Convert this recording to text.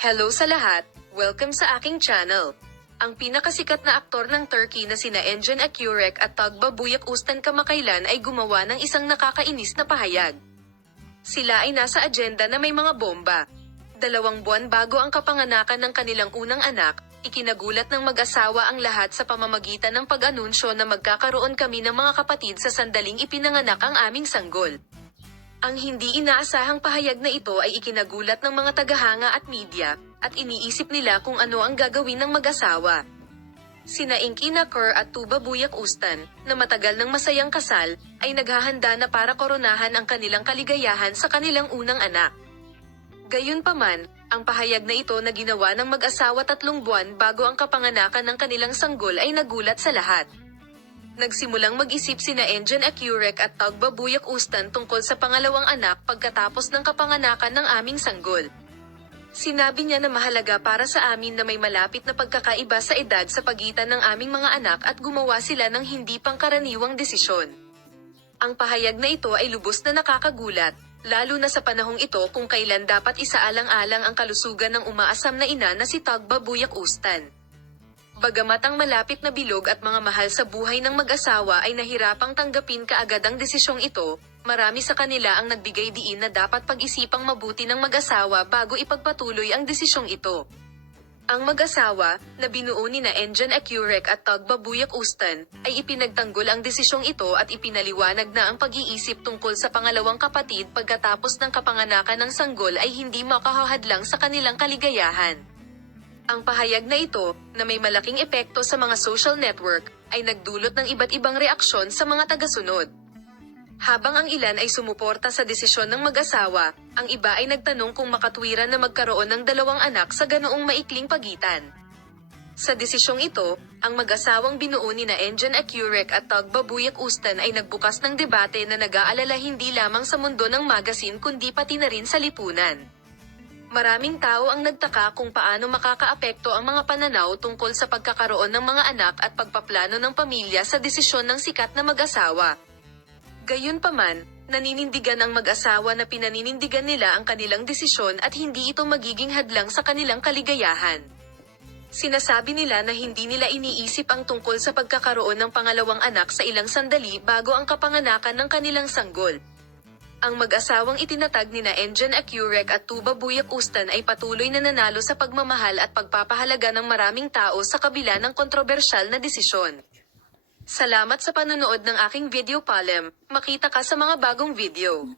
Hello sa lahat! Welcome sa aking channel. Ang pinakasikat na aktor ng Turkey na sina Engin Akyurek at Tugba Ustan kamakailan ay gumawa ng isang nakakainis na pahayag. Sila ay nasa agenda na may mga bomba. 2 buwan bago ang kapanganakan ng kanilang unang anak, ikinagulat ng mag-asawa ang lahat sa pamamagitan ng pag-anunsyo na magkakaroon kami ng mga kapatid sa sandaling ipinanganak ang aming sanggol. Ang hindi inaasahang pahayag na ito ay ikinagulat ng mga tagahanga at media, at iniisip nila kung ano ang gagawin ng mag-asawa. Sina Engin Akyurek at Tuba Ustan, na matagal ng masayang kasal, ay naghahanda na para koronahan ang kanilang kaligayahan sa kanilang unang anak. Gayunpaman, ang pahayag na ito na ginawa ng mag-asawa 3 buwan bago ang kapanganakan ng kanilang sanggol ay nagulat sa lahat. Nagsimulang mag-isip sina Engin Akyurek at Tugba Ustan tungkol sa pangalawang anak pagkatapos ng kapanganakan ng aming sanggol. Sinabi niya na mahalaga para sa amin na may malapit na pagkakaiba sa edad sa pagitan ng aming mga anak at gumawa sila ng hindi pangkaraniwang desisyon. Ang pahayag na ito ay lubos na nakakagulat, lalo na sa panahong ito kung kailan dapat isaalang-alang ang kalusugan ng umaasam na ina na si Tugba Ustan. Bagamat ang malapit na bilog at mga mahal sa buhay ng mag-asawa ay nahirapang tanggapin kaagad ang desisyong ito, marami sa kanila ang nagbigay diin na dapat pag-isipang mabuti ng mag-asawa bago ipagpatuloy ang desisyong ito. Ang mag-asawa, na binuo ni na Engin Akyurek at Tugba Ustan, ay ipinagtanggol ang desisyong ito at ipinaliwanag na ang pag-iisip tungkol sa pangalawang kapatid pagkatapos ng kapanganakan ng sanggol ay hindi makahahadlang sa kanilang kaligayahan. Ang pahayag na ito, na may malaking epekto sa mga social network, ay nagdulot ng iba't ibang reaksyon sa mga tagasunod. Habang ang ilan ay sumuporta sa desisyon ng mag-asawa, ang iba ay nagtanong kung makatwiran na magkaroon ng 2 anak sa ganoong maikling pagitan. Sa desisyong ito, ang mag-asawang binuo ni na Engin Akyurek at Tugba Ustan ay nagbukas ng debate na nag-aalala hindi lamang sa mundo ng magazine kundi pati na rin sa lipunan. Maraming tao ang nagtaka kung paano makakaapekto ang mga pananaw tungkol sa pagkakaroon ng mga anak at pagpaplano ng pamilya sa desisyon ng sikat na mag-asawa. Gayunpaman, naninindigan ang mag-asawa na pinaninindigan nila ang kanilang desisyon at hindi ito magiging hadlang sa kanilang kaligayahan. Sinasabi nila na hindi nila iniisip ang tungkol sa pagkakaroon ng pangalawang anak sa ilang sandali bago ang kapanganakan ng kanilang sanggol. Ang mag-asawang itinatag ni na Engin Akyurek at Tuba Ustan ay patuloy na nanalo sa pagmamahal at pagpapahalaga ng maraming tao sa kabila ng kontrobersyal na desisyon. Salamat sa panonood ng aking video palem, makita ka sa mga bagong video.